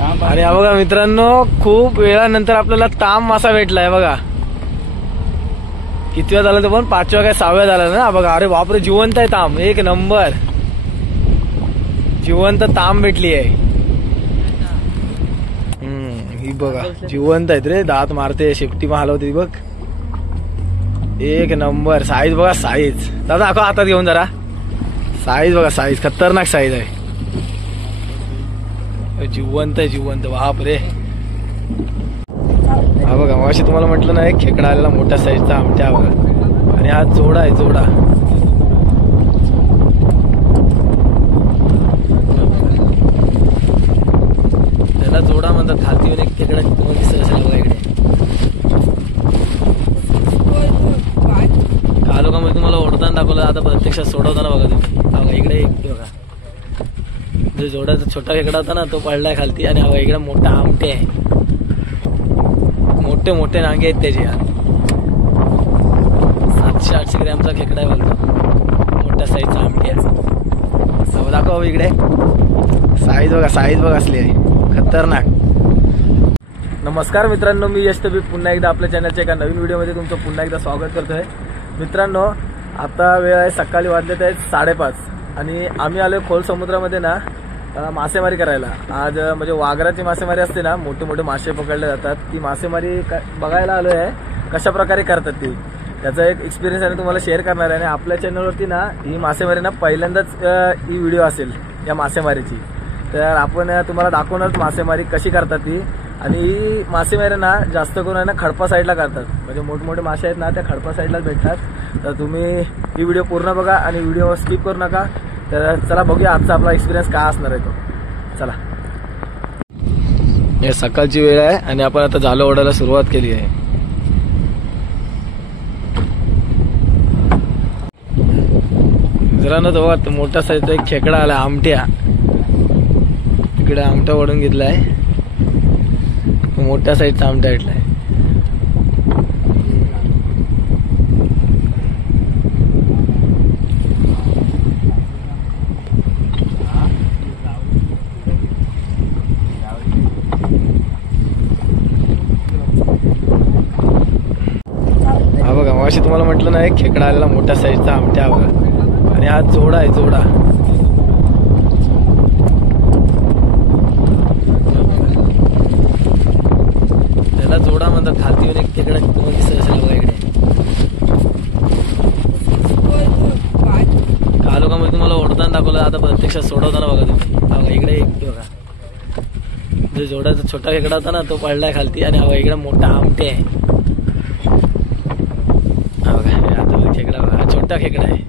आणि हा बघा मित्रांनो, खूप वेळानंतर आपल्याला ताम मासा भेटलाय बघा. कितव्या झाला तो पण 5व्या काय 6व्या झाला ना बघा. अरे बापरे, जिवंत आहे ताम, एक नंबर जिवंत ताम भेटली आहे. ही बघा जिवंत आहेत रे, दात मारते, शेपटी हलवते बघ. एक नंबर साईज बघा, साईज दादा दाखव हातात घेऊन जरा. साईज बघा, साईज खतरनाक साईज आहे. जिवंत आहे, जिवंत. बाप रे. हा बघा, मगाशी तुम्हाला म्हटलं ना, एक खेकडा आलेला मोठ्या साईजचा आमट्या बघा. आणि हा जोडा आहे, जोडा. त्याला जोडा म्हणतात. खालती येऊन एक खेकडा तुम्हाला दिसत असेल बघा इकडे. कालो का मध्ये तुम्हाला ओढताना दाखवलं, आता प्रत्यक्षात सोडवताना बघा तुम्ही. हा बघा इकडे एक बघा, जो जोडाचा छोटा खेकडा होता ना तो पडलाय खालती. आणि हा इकडे मोठा आमटे आहे, मोठे मोठे नांगे आहेत त्याचे. 700-800 ग्रॅमचा खेकडा आहे बोलतो, मोठ्या साईजचा आमटे आहे. दाखव इकडे साईज बघा, साईज बघा असली आहे, खतरनाक. नमस्कार मित्रांनो, मी यश तबी पुन्हा एकदा आपल्या चॅनलच्या एका नवीन व्हिडिओमध्ये तुमचं पुन्हा एकदा स्वागत करतोय. मित्रांनो, आता वेळ आहे, सकाळी वाजलेत आहेत 5:30 आणि आम्ही आलोय खोल समुद्रामध्ये ना मासेमारी करायला. आज म्हणजे वाघराची मासेमारी असते ना, मोठे मोठे मासे पकडले जातात. ती मासेमारी बघायला आलोय आहे, कशा प्रकारे करतात ती, त्याचा एक एक्सपिरियन्स आहे तुम्हाला शेअर करणार आहे. आणि आपल्या चॅनलवरती ना ही मासेमारी ना पहिल्यांदाच ही व्हिडिओ असेल या मासेमारीची. तर आपण तुम्हाला दाखवणार मासेमारी कशी करतात ती. आणि ही मासेमारी ना जास्त करून आहे ना खडपा साईडला करतात, म्हणजे मोठमोठे मासे आहेत ना त्या खडपा साईडलाच भेटतात. तर तुम्ही ही व्हिडिओ पूर्ण बघा आणि व्हिडिओ स्किप करू नका. तर चला बघूया आजचा आपला एक्सपिरियन्स काय असणार आहे तो. चला. हे सकाळची वेळ आहे आणि आपण आता जालं ओढायला सुरुवात केली आहे. जरा ना तो मोठा साईजचा एक खेकडा आला आमट्या. इकडे आमटा ओढून घेतलाय, मोठ्या साईजचा आमटा भेटलाय. हा बघा, मगाशी तुम्हाला म्हटलं ना, एक खेकडा आलेला मोठ्या साईजचा आमट्या बघा. आणि हा जोडा आहे, जोडा. त्याला जोडा म्हणतात. खालती येऊन एक खेकडा तुम्हाला दिसत असेल बघा इकडे. कालो का मध्ये तुम्हाला ओढताना दाखवलं, आता प्रत्यक्षात सोडवताना बघा तुम्ही. हा बघा इकडे एक बघा, जो जोडाचा छोटा खेकडा होता ना तो पडलाय खालती. आणि हा इकडे मोठा आमटे आहे. हा बघा, आता खेकडा बघा, हा छोटा खेकडा आहे,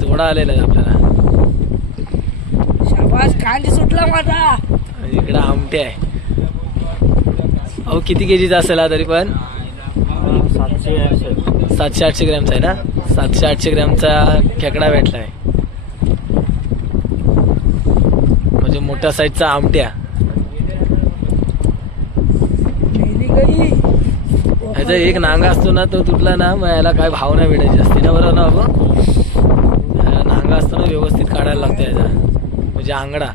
जोडा आलेला आहे आपल्याला. सुटला माझा. इकडे आमटे आहे. अहो किती केजीचा असेल हा तरी पण? 700-800 ग्रॅमचा आहे ना. 700-800 ग्रॅमचा खेकडा भेटलाय, म्हणजे मोठ्या साईजचा आमट्या. ह्याचा एक नांगा असतो ना, तो तुटला ना मग याला काय भाव नाही भेटायची असते ना, बरोबर ना बाबा. नांगा असतो ना व्यवस्थित काढायला लागतो याचा, म्हणजे आंगडा.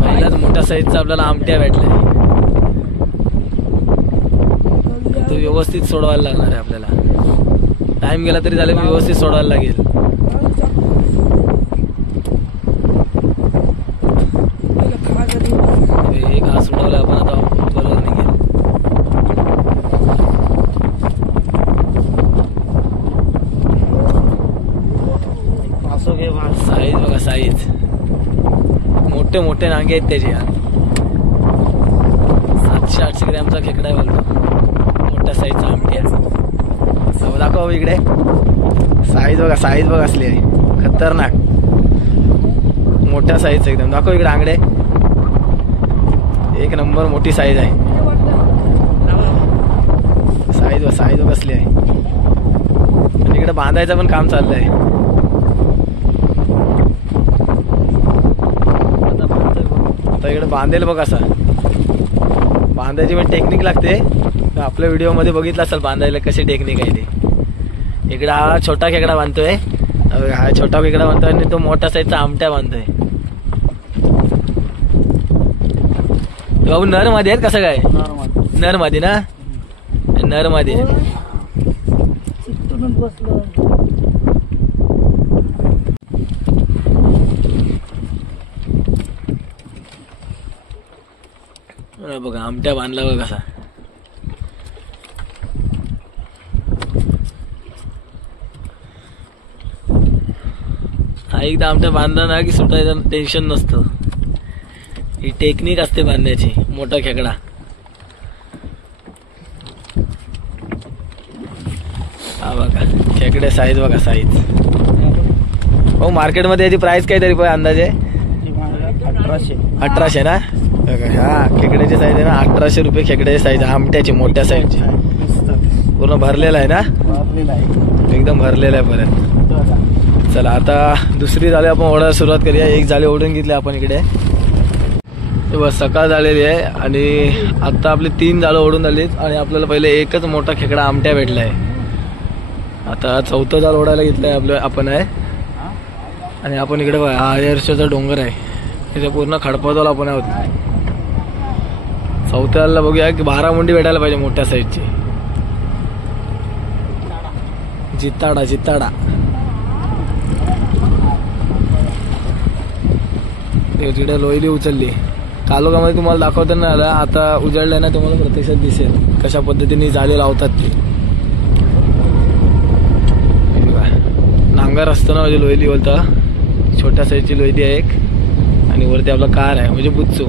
पहिलाच मोठ्या साईजचा आपल्याला आमट्या भेटलाय, तो व्यवस्थित सोडवायला लागणार आहे आपल्याला. टाइम गेला तरी झालं, व्यवस्थित सोडवायला लागेल. एक हात सोडवला आपण, आता बरोबर निघेल. साईज बघा, साईज मोठे मोठे नांगे आहेत त्याचे. 700-800 ग्रॅमचा खेकडा आहे बोलतो, मोठ्या साईजचा आमटी आहे. दाखव इकडे साईज बघा, साईज बघा असली आहे, खतरनाक मोठ्या साईजचा एकदम. दाखव इकडे आंगडे, एक नंबर मोठी साईज आहे. साईज बसली आहे. आणि इकडे बांधायचं पण काम चाललंय. आता इकडे बांधेल बघ, असा बांधायची पण टेक्निक लागते. आपल्या व्हिडिओ मध्ये बघितलं असेल बांधायला कशी टेक्निक आहे ते. इकडे हा छोटा खेकडा बांधतोय हा छोटा खेकडा बांधतोय आणि तो मोठा साईजचा आमट्या बांधतोय. बाबू नर मध्ये आहेत कसं काय? नर मध्ये ना, नर मध्ये बघा आमट्या बांधला बघा कसा. हा एकदा आमट्या बांधला ना की सुटायचं टेन्शन नसतं. ही टेक्निक असते बांधण्याची. मोठा खेकडा हा बघा, खेकडे साईज बघा साईज. हो मार्केटमध्ये याची प्राइस काय तरी पण अंदाजे 1800 ना. हा खेकड्याची साईज आहे ना 1800 रुपये खेकड्याची साईज. आमट्याची मोठ्या साईजची पूर्ण भरलेला आहे ना, एकदम भरलेला आहे परत. चला आता दुसरी जाळी आपण ओढायला सुरुवात करूया. एक जाळी ओढून घेतली आपण इकडे. बस सकाळ झालेली आहे आणि आता आपली 3 जाळं ओढून झालीत आणि आपल्याला पहिले एकच मोठा खेकडा आमट्या भेटलाय. आता 4थं जाळ ओढायला घेतलंय आपण आहे. आणि आपण इकडे बघा हा अय्यरचा डोंगर आहे, इथे पूर्ण खडपावला आपण आहोत. 4थ्या जाळीला बघूया की 12 मुंडी भेटायला पाहिजे मोठ्या साईजची. जिताडा जिताडा तिकडे लोयली उचलली. कालोखामध्ये तुम्हाला दाखवता नाही आला, आता उजळलाय ना तुम्हाला प्रत्यक्षात दिसेल कशा पद्धतीने जाळी लावतात ते. नांगर असतो ना म्हणजे लोयली बोलता. छोट्या साईजची लोयली आहे एक आणि वरती आपला कार आहे म्हणजे बुच्चू.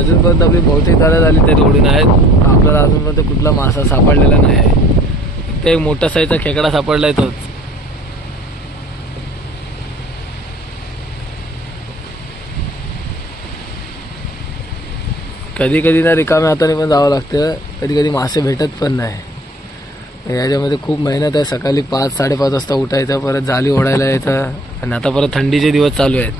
अजूनपर्यंत आपली बहुतेक जाळ्या झाली तरी ओढून आहेत. आपल्याला अजूनपर्यंत कुठला मासा सापडलेला नाही आहे. ते एक मोठा साईजचा खेकडा सापडलाय तोच. कधी कधी ना रिकाम्या हाताने पण जावं लागतं, कधी कधी मासे भेटत पण नाही. याच्यामध्ये खूप मेहनत आहे. सकाळी 5-5:30 वाजता उठायचं, परत जाळी ओढायला यायचं आणि आता परत थंडीचे दिवस चालू आहेत.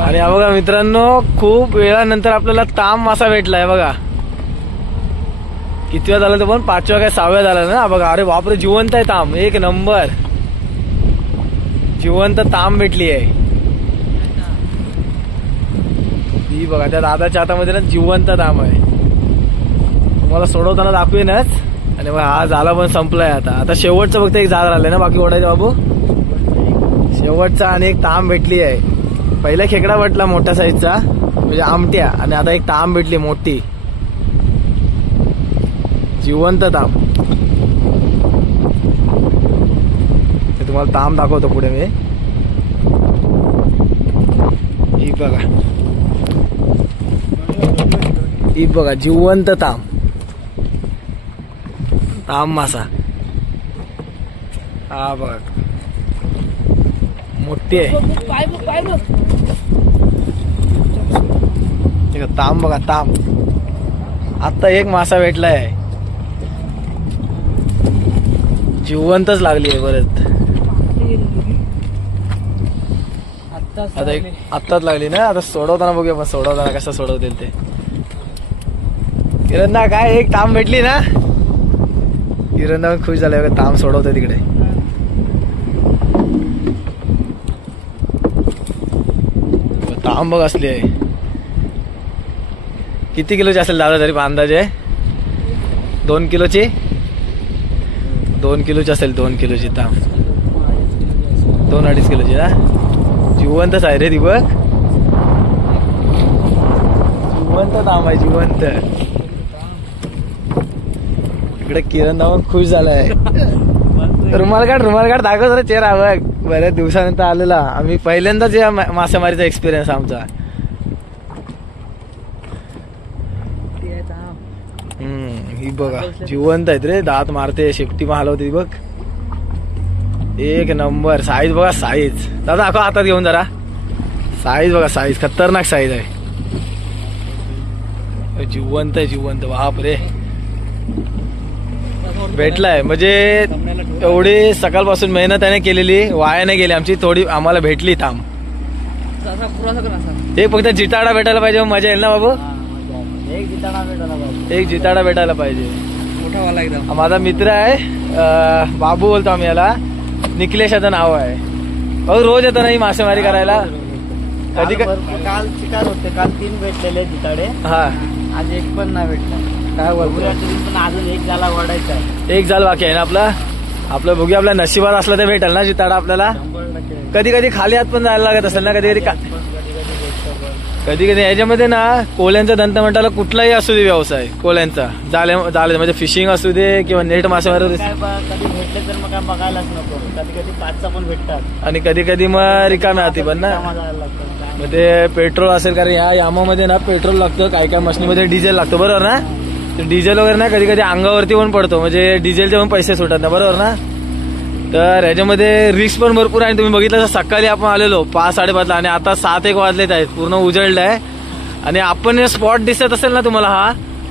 आणि हा बघा मित्रांनो, खूप वेळानंतर आपल्याला ताम मासा भेटलाय बघा. कितव्या झाला तो पण 5व्या काय 6व्या झाला ना बघा. अरे बापरे, जिवंत आहे ताम, एक नंबर जिवंत ताम भेटली आहे ही बघा. त्या दादाच्या हातामध्ये ना जिवंत ताम आहे. तुम्हाला सोडवताना दाखवेनच. आणि हा झाला पण संपलाय. आता शेवटचं फक्त एक जाळ राहिलंय ना बाकी ओढायचं बाबू. शेवटचा आणि एक ताम भेटली आहे. पहिला खेकडा भेटला मोठ्या साईजचा म्हणजे आमट्या, आणि आता एक ताम भेटली मोठी जिवंत ताम. ते तुम्हाला ताम दाखवतो पुढे मी. ही बघा, ही बघा जिवंत ताम, ताम मासा. हा बघा मोठी आहे ताम बघा ताम. आता एक मासा भेटलाय, जिवंतच लागली आहे परत. आत्ताच लागली ना. आता सोडवताना बघूया पण सोडवताना कसं सोडवतील ते. किरणदा काय एक ताम भेटली ना. किरणदा खुश झाले ताम सोडवते तिकडे. ताम बघ असली आहे. किती किलोची असेल दादा तरी अंदाजे? 2 किलोची? 2 किलोची असेल. 2 किलोची ताम. 2-2.5 किलोची ना. जिवंतच आहे रे ती बघ. जिवंत ताम आहे जिवंत. इकडे किरण नाव खुश झालाय. रुमाल काढ दाखव जरा चेहरा. बघ बऱ्याच दिवसानंतर आलेला आम्ही, पहिल्यांदाच या मासेमारीचा एक्सपिरियन्स आमचा. ही बघा जिवंत आहेत रे, दात मारते, शेपटी हलवते बघ. एक नंबर साईज बघा, साईज दादा दाखव हातात घेऊन जरा. साईज बघा, साईज खतरनाक साईज आहे. जिवंत आहे, जिवंत. बाप रे, भेटलाय म्हणजे एवढी सकाळपासून मेहनत त्याने केलेली वाया नाही गेली आमची. थोडी आम्हाला भेटली थांब. ते फक्त जिताडा भेटायला पाहिजे, मजा येईल ना बाबू. एक जिताडा भेटायला पाहिजे मोठावाला एकदम. माझा मित्र आहे बाबू बोलतो आम्ही याला, निखिलेशाचं नाव आहे. अहो रोज येतो नाही मासेमारी करायला. कधी काल शिकार होते, काल 3 भेटलेले जिताडे. हा, आज एक पण नाही भेटला. काय बोलतो, पण अजून एक जाला वाढायचा आहे. एक जाल बाकी आहे ना आपलं बघूया. आपल्या नशिबात असला तर भेटेल ना जिताडा आपल्याला. कधी कधी खाली हात पण जायला लागत असेल ना, कधी कधी याच्यामध्ये ना कोल्यांचा दंतमंडळाला कुठलाही असू दे व्यवसाय, कोल्यांचा जाले म्हणजे फिशिंग असू दे किंवा नेट मासेमारी. कधी भेटले तर मग काय बघायलाच नको. कधी कधी 5चा पण भेटतात आणि कधी कधी मग रिकाम्या हाती पण ना. मग ते पेट्रोल असेल, कारण या यामामध्ये ना पेट्रोल लागतं, काय काय मशीनमध्ये डिझेल लागतं, बरोबर ना. डिझेल वगैरे ना कधी कधी अंगावरती पण पडतो, म्हणजे डिझेलचे पण पैसे सुटत ना, बरोबर ना. तर ह्याच्यामध्ये रिस्क पण भरपूर आहे. तुम्ही बघितलं सकाळी आपण आलेलो 5-5:30 आणि आता 7-1 वाजलेत आहेत, पूर्ण उजळलं आहे. आणि आपण स्पॉट दिसत असेल ना तुम्हाला,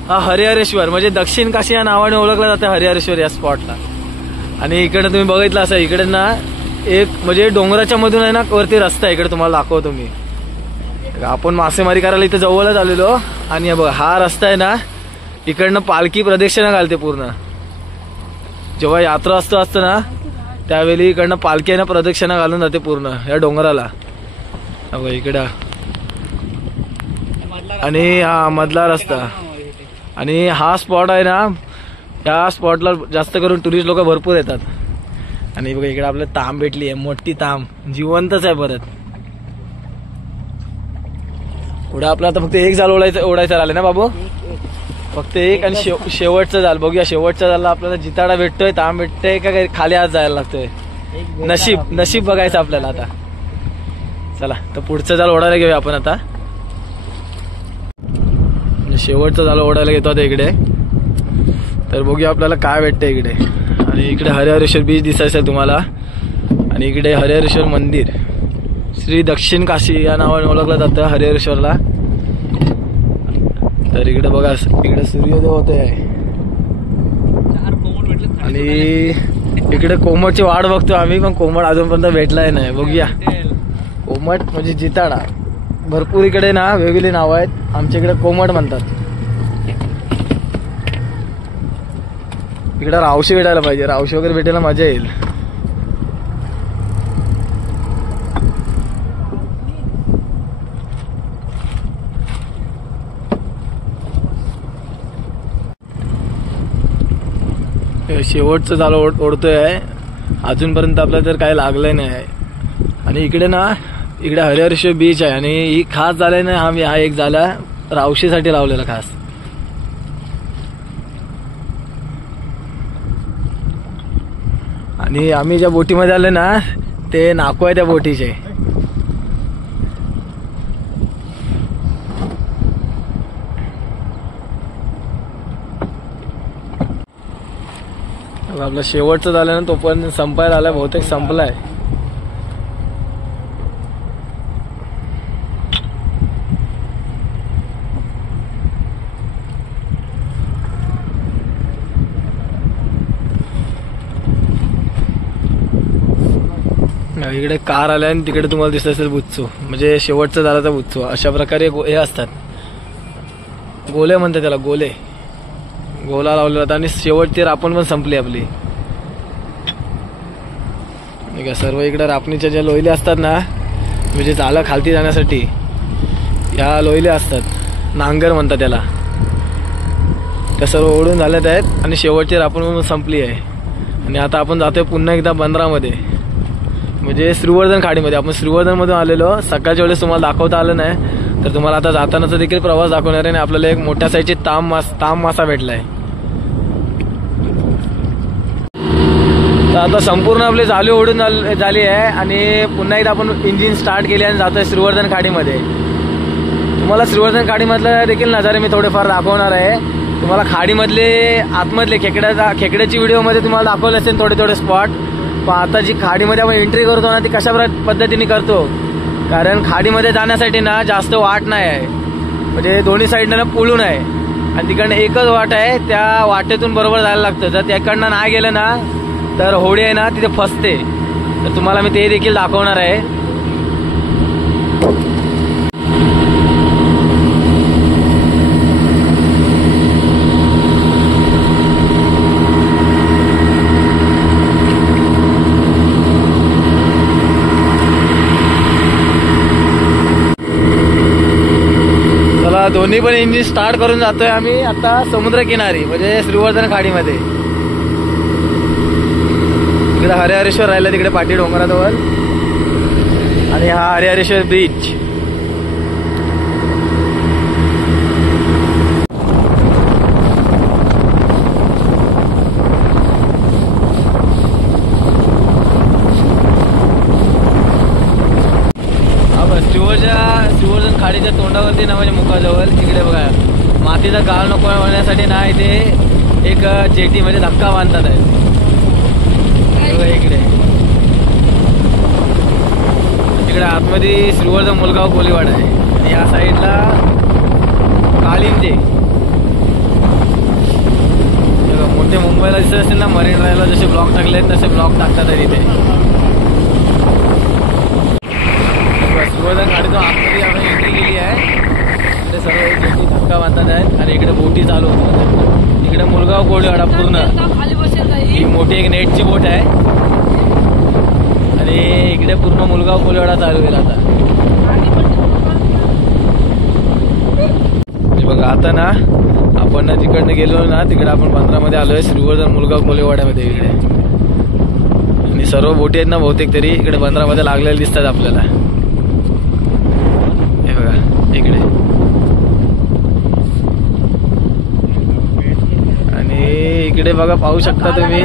हा हरिहरेश्वर म्हणजे दक्षिण काशी या नावाने ओळखला जातं हरिहरेश्वर या स्पॉटला. आणि इकडे तुम्ही बघितलं असं, इकडे ना एक म्हणजे डोंगराच्या मधून आहे ना वरती रस्ता आहे, इकडे तुम्हाला दाखवतो मी. आपण मासेमारी करायला इथे जवळच आलेलो. आणि बघा हा रस्ता आहे ना, इकडनं पालखी प्रदक्षिणा घालते पूर्ण. जेव्हा यात्रा असतं ना त्यावेळी इकडनं पालखी आहे ना प्रदक्षिणा घालून जाते पूर्ण या डोंगराला. इकडं आणि हा मधला रस्ता. आणि हा स्पॉट आहे ना, या स्पॉटला जास्त करून टुरिस्ट लोक भरपूर येतात. आणि बघा इकडे आपल्याला ताम भेटली आहे, मोठी ताम, जिवंतच आहे परत. पुढे आपलं आता फक्त एक जाल ओढायचं राहिले ना बाबू, फक्त एक. आणि शेवटचं जाल बघूया, शेवटच्या जालला आपल्याला जिताडा भेटतोय, ताम भेटतोय का खाली आज जायला लागतोय. नशीब बघायचं आपल्याला आता. चला तर पुढचं जाल ओढायला घेऊया आपण आता. शेवटचं जाल ओढायला घेतो आता इकडे. तर बघूया आपल्याला काय भेटतंय इकडे. आणि इकडे हरिहरेश्वर बीच दिसायचं तुम्हाला. आणि इकडे हरिहरेश्वर मंदिर, श्री दक्षिण काशी या नावाने ओळखलं जातं हरिहरेश्वरला. तर इकडे बघा, इकडे सूर्योदय होते. आणि इकडे कोमटची वाट बघतो आम्ही, पण कोमट अजूनपर्यंत भेटलाय नाही. बघूया कोमट म्हणजे जिताडा. भरपूर इकडे ना वेगवेगळी नावं आहेत, आमच्या इकडे कोमट म्हणतात. इकडे रावशी भेटायला पाहिजे, रावशी वगैरे भेटायला मजा येईल. शेवटचं जाल ओढतोय, अजूनपर्यंत आपल्याला तर काय लागलंय नाही. आणि इकडे ना, इकडे हरिहरेश्वर बीच आहे. आणि ही खास झालंय ना, हा एक झाला रावशीसाठी लावलेला खास. आणि आम्ही ज्या बोटीमध्ये आले ना, ते नाको आहे त्या बोटीचे. आपलं शेवटचं झालं ना, तो पण संपायला आलाय, बहुतेक संपलाय. इकडे कार आल्या आणि तिकडे तुम्हाला दिसत असेल बुच्चू, म्हणजे शेवटचा झाला बुच्चू. अशा प्रकारे हे असतात, गोले म्हणतात त्याला, गोला लावलेला होता. आणि शेवटची रापण पण संपली आपली. सर्व इकडे रापणीच्या ज्या लोयल्या असतात ना, म्हणजे जाळं खालती जाण्यासाठी या लोयल्या असतात, नांगर म्हणतात त्याला. त्या सर्व ओढून झाल्यात आहेत आणि शेवटची रापण पण संपली आहे. आणि आता आपण जातोय पुन्हा एकदा बंदरामध्ये, म्हणजे श्रीवर्धन खाडीमध्ये. आपण श्रीवर्धन मधून आलेलो, सकाळच्या वेळेस तुम्हाला दाखवता आलं नाही, तर तुम्हाला आता जातानाचा देखील प्रवास दाखवणार आहे. आणि आपल्याला एक मोठ्या साईजची ताम मासा भेटलाय. तर आता संपूर्ण आपली चालू ओढून झाली आहे आणि पुन्हा एकदा आपण इंजिन स्टार्ट केले आणि जातोय श्रीवर्धन खाडीमध्ये. तुम्हाला श्रीवर्धन खाडीमधलं देखील नजारे मी थोडेफार दाखवणार आहे. तुम्हाला खाडीमधले आतमधले खेकड्याची व्हिडिओमध्ये तुम्हाला दाखवले असेल थोडे स्पॉट. पण आता जी खाडीमध्ये आपण एंट्री करतो ना ती कशा पद्धतीने करतो, कारण खाडीमध्ये जाण्यासाठी ना जास्त वाट नाही आहे, म्हणजे दोन्ही साईडनं ना पुळून आहे आणि तिकडनं एकच वाट आहे. त्या वाटेतून बरोबर जायला लागतं. जर त्याकडनं नाही गेलं ना तर होडी आहे ना तिथे फसते. तर तुम्हाला मी ते देखील दाखवणार आहे. चला दोन्ही पण इंजिन स्टार्ट करून जातोय आम्ही आता समुद्र किनारी म्हणजे श्रीवर्धन खाडीमध्ये. तिकडे हरिहरेश्वर राहिलं तिकडे पाठी डोंगराजवळ आणि हा हरिहरेश्वर बीच. श्रीवर्धन खाडीच्या तोंडावरती ना म्हणजे मुखाजवळ इकडे बघा मातीचा गाळ नको होण्यासाठी ना इथे एक जेटी म्हणजे धक्का बांधतात आहे. इकडे तिकडे आतमध्ये श्रीवर्धन मुलगाव कोलीवाडा आहे आणि या साईडला कालिंजे. मोठे मुंबईला दिसत असेल ना मरीन ड्राईव्हला जसे ब्लॉक टाकले आहेत तसे ब्लॉक टाकतात इथे. श्रीवर्धन गाडीतून आतमध्ये आपण एंट्री केली आहे. इकडे सर्व जेटी धक्का बांधतात आहेत आणि इकडे बोटी चालू होतात. इकडे मुलगाव कोळीवाडा पूर्ण ही मोठी एक नेटची बोट आहे आणि इकडे पूर्ण मुलगाव कोळीवाडा चालू केला आता. बघा आता ना आपण जिकडनं गेलो ना तिकडे आपण बंदरामध्ये आलोय श्रीवर्धन मुलगाव कोळीवाड्यामध्ये इकडे. आणि सर्व बोटी आहेत ना बहुतेक तरी इकडे बंदरामध्ये लागलेले दिसतात आपल्याला. हे बघा इकडे आणि इकडे बघा पाहू शकता तुम्ही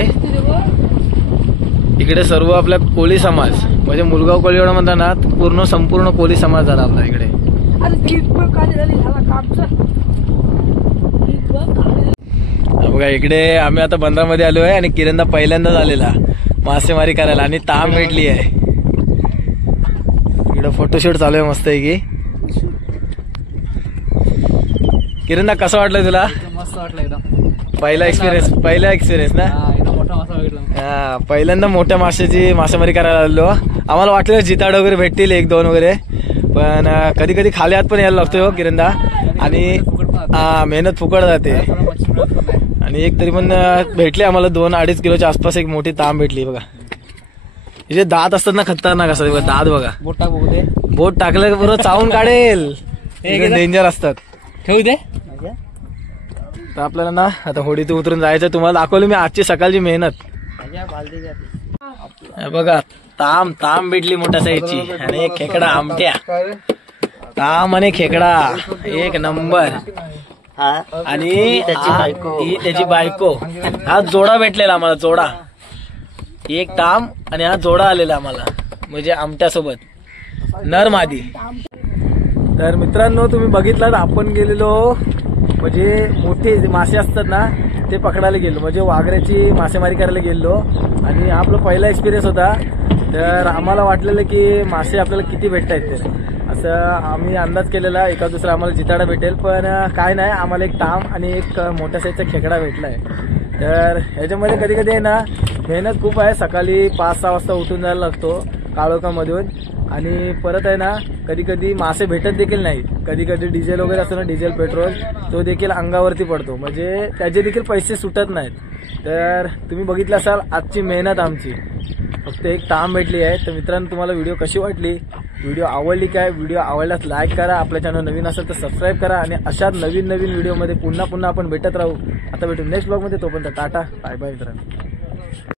इकडे सर्व आपला कोळी समाज म्हणजे मुलगाव कोळीवाडा म्हणता ना पूर्ण संपूर्ण कोळी समाज झाला आपला इकडे. बघा इकडे आम्ही आता बंदरामध्ये आलो आहे आणि किरणदा पहिल्यांदाच आलेला मासेमारी करायला आणि ताम भेटली आहे. इकडे फोटोशूट चालू आहे मस्त आहे की. किरणदा कसं वाटलं तुला? मस्त वाटलं एकदम. पहिला एक्सपिरियन्स ना? मोठा मासा भेटला. हा पहिल्यांदा मोठ्या माशाची मासेमारी करायला आलो. आम्हाला वाटलं जिताड वगैरे भेटतील 1-2 वगैरे, पण कधी कधी खाली हात पण यायला लागतोय हो किरणदा आणि मेहनत फुकट जाते. आणि एक तरी पण भेटले आम्हाला 2-2.5 किलोच्या आसपास एक मोठी ताम भेटली. बघा तिचे दात असतात ना खतरनाक असतात. बघा दात बघा. बोट टाक बघू दे. बोट टाकलं बरोबर चावून काढेल. डेंजर असतात. ठेवू दे. तर आपल्याला ना आता होडीतून उतरून जायचं. तुम्हाला दाखवली मी आजची सकाळची मेहनत. बघा ताम भेटली मोठ्या साईजची आणि एक खेकडा आमट्या. ताम आणि खेकडा एक नंबर. आणि ही त्याची बायको. हा जोडा भेटलेला आम्हाला जोडा. एक ताम आणि हा जोडा आलेला आम्हाला म्हणजे आमट्यासोबत नर मादी. तर मित्रांनो तुम्ही बघितलात आपण गेलेलो म्हणजे मोठे मासे असतात ना ते पकडायला गेलो म्हणजे वाघऱ्याची मासेमारी करायला गेलो आणि हा आपला पहिला एक्सपिरियन्स होता. तर आम्हाला वाटलेलं की मासे आपल्याला किती भेटतायत तर असं आम्ही अंदाज केलेला एका दुसरा आम्हाला जिताडा भेटेल, पण काय नाही आम्हाला एक ताम आणि एक मोठ्या साईजचा खेकडा भेटलाय. तर ह्याच्यामध्ये कधी कधी आहे ना मेहनत खूप आहे. सकाळी 5-6 वाजता उठून जायला लागतो काळोखामधून आणि परत आहे ना कधी कधी मासे भेटत देखील नाही. कधी कधी डिझेल वगैरे असतो ना डिझेल पेट्रोल तो देखील अंगावरती पडतो म्हणजे त्याचे देखील पैसे सुटत नाहीत. तर तुम्ही बघितलं असाल आजची मेहनत आमची फक्त एक ताम भेटली आहे. तर मित्रांनो तुम्हाला व्हिडिओ कशी वाटली? व्हिडिओ आवडली काय? व्हिडिओ आवडल्यास लाईक करा. आपल्या चॅनल नवीन असेल तर सबस्क्राईब करा आणि अशाच नवीन व्हिडिओमध्ये पुन्हा आपण भेटत राहू. आता भेटू नेक्स्ट ब्लॉगमध्ये. तोपर्यंत टाटा बाय बाय मित्रांनो.